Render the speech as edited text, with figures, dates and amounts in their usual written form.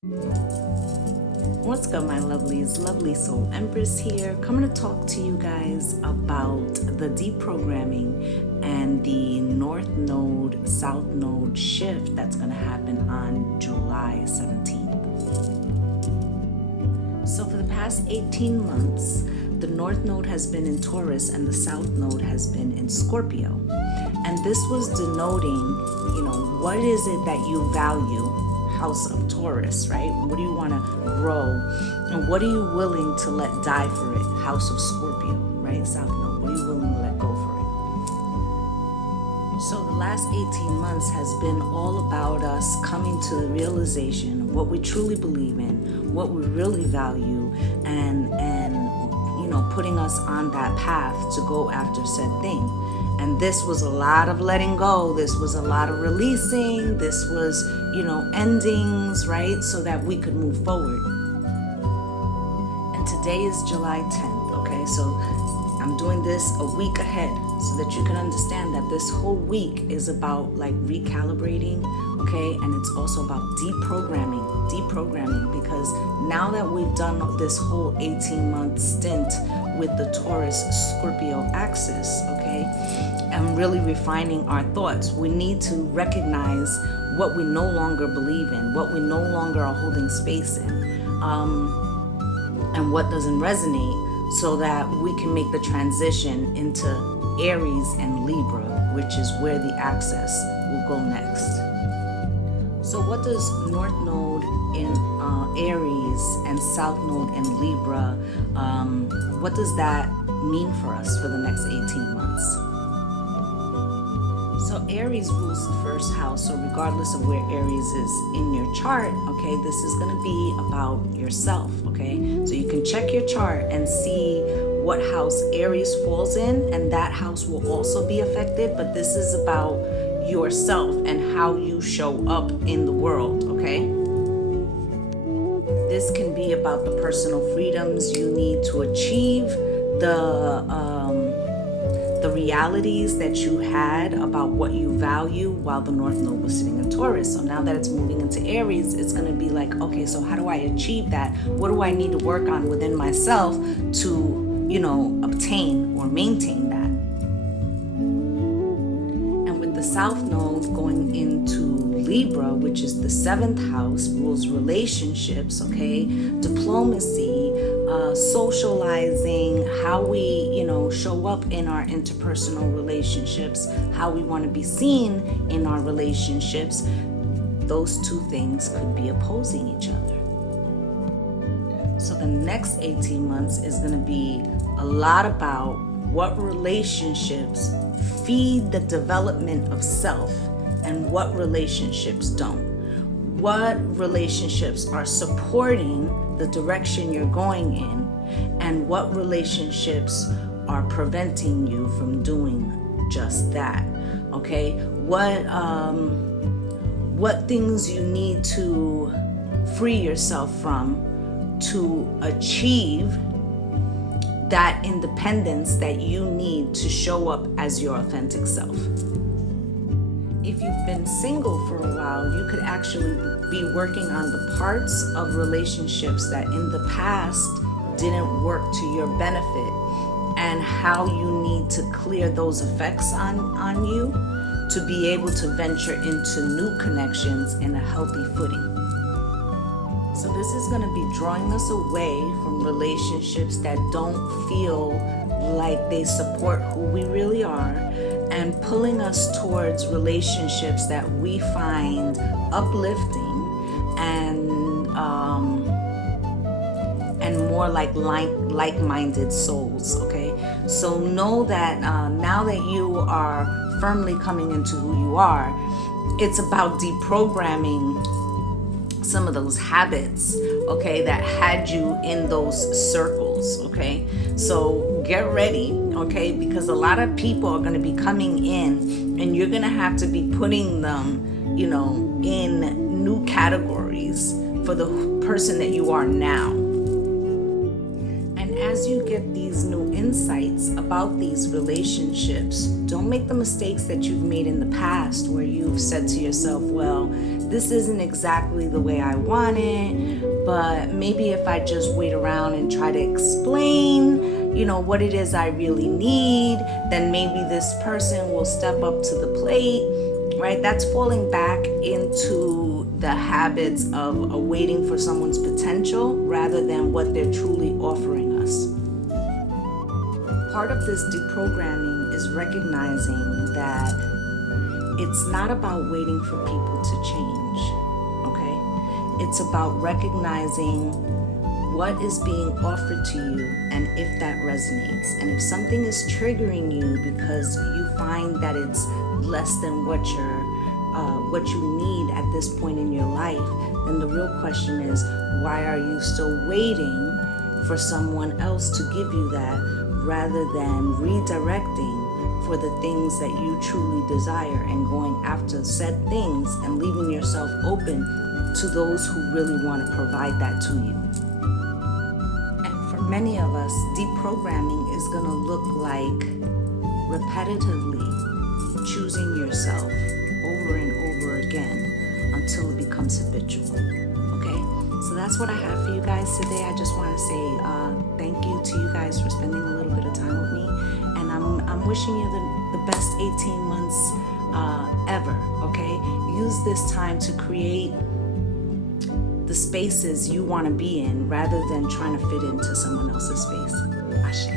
What's good, my lovelies? Lovely Soul Empress here, coming to talk to you guys about the deprogramming and the North Node, South Node shift that's going to happen on July 17th. So for the past 18 months, the North Node has been in Taurus and the South Node has been in Scorpio. And this was denoting, what is it that you value? House of Taurus, right? What do you want to grow? And what are you willing to let die for it? House of Scorpio, right? South Node. What are you willing to let go for it? So the last 18 months has been all about us coming to the realization of what we truly believe in, what we really value, and putting us on that path to go after said thing. And this was a lot of letting go. This was a lot of releasing. This was, endings, right? So that we could move forward. And today is July 10th, okay? So I'm doing this a week ahead so that you can understand that this whole week is about recalibrating, okay? And it's also about deprogramming, because now that we've done this whole 18-month stint with the Taurus-Scorpio axis, okay, and really refining our thoughts, we need to recognize what we no longer believe in, what we no longer are holding space in, and what doesn't resonate, so that we can make the transition into Aries and Libra, which is where the axis will go next. So what does North Node in Aries and South Node in Libra, what does that mean for us for the next 18 months? So Aries rules the first house, so regardless of where Aries is in your chart, okay, this is going to be about yourself, okay? So you can check your chart and see what house Aries falls in, and that house will also be affected, but this is about yourself and how you show up in the world, okay? This can be about the personal freedoms you need to achieve, the realities that you had about what you value while the North Node was sitting in Taurus. So now that it's moving into Aries, it's going to be like, okay, so how do I achieve that? What do I need to work on within myself to, obtain or maintain that? And with the South Node going into Libra, which is the 7th house, rules relationships, okay, diplomacy, socializing, how we, show up in our interpersonal relationships, how we want to be seen in our relationships. Those two things could be opposing each other. So the next 18 months is going to be a lot about what relationships feed the development of self and what relationships don't. What relationships are supporting the direction you're going in, and what relationships are preventing you from doing just that, okay? What things you need to free yourself from to achieve that independence that you need to show up as your authentic self. If you've been single for a while, you could actually be working on the parts of relationships that in the past didn't work to your benefit, and how you need to clear those effects on you to be able to venture into new connections in a healthy footing. So this is going to be drawing us away from relationships that don't feel like they support who we really are, and pulling us towards relationships that we find uplifting and more like-minded souls, okay? So know that now that you are firmly coming into who you are, it's about deprogramming some of those habits, okay, that had you in those circles, okay? So get ready, okay, because a lot of people are going to be coming in, and you're going to have to be putting them, in new categories for the person that you are now. And as you get these new insights about these relationships, don't make the mistakes that you've made in the past where you've said to yourself, well, this isn't exactly the way I want it, but maybe if I just wait around and try to explain, what it is I really need, then maybe this person will step up to the plate, right? That's falling back into the habits of waiting for someone's potential rather than what they're truly offering us. Part of this deprogramming is recognizing that it's not about waiting for people to change, okay? It's about recognizing what is being offered to you and if that resonates. And if something is triggering you because you find that it's less than what you need at this point in your life, then the real question is, why are you still waiting for someone else to give you that rather than redirecting for the things that you truly desire and going after said things and leaving yourself open to those who really want to provide that to you? And for many of us, deprogramming is going to look like repetitively choosing yourself over and over again until it becomes habitual. Okay? So that's what I have for you guys today. I just want to say thank you to you guys for spending a little bit of time with me. And I'm wishing you the best 18 months ever, okay? Use this time to create the spaces you want to be in rather than trying to fit into someone else's space. Ashe.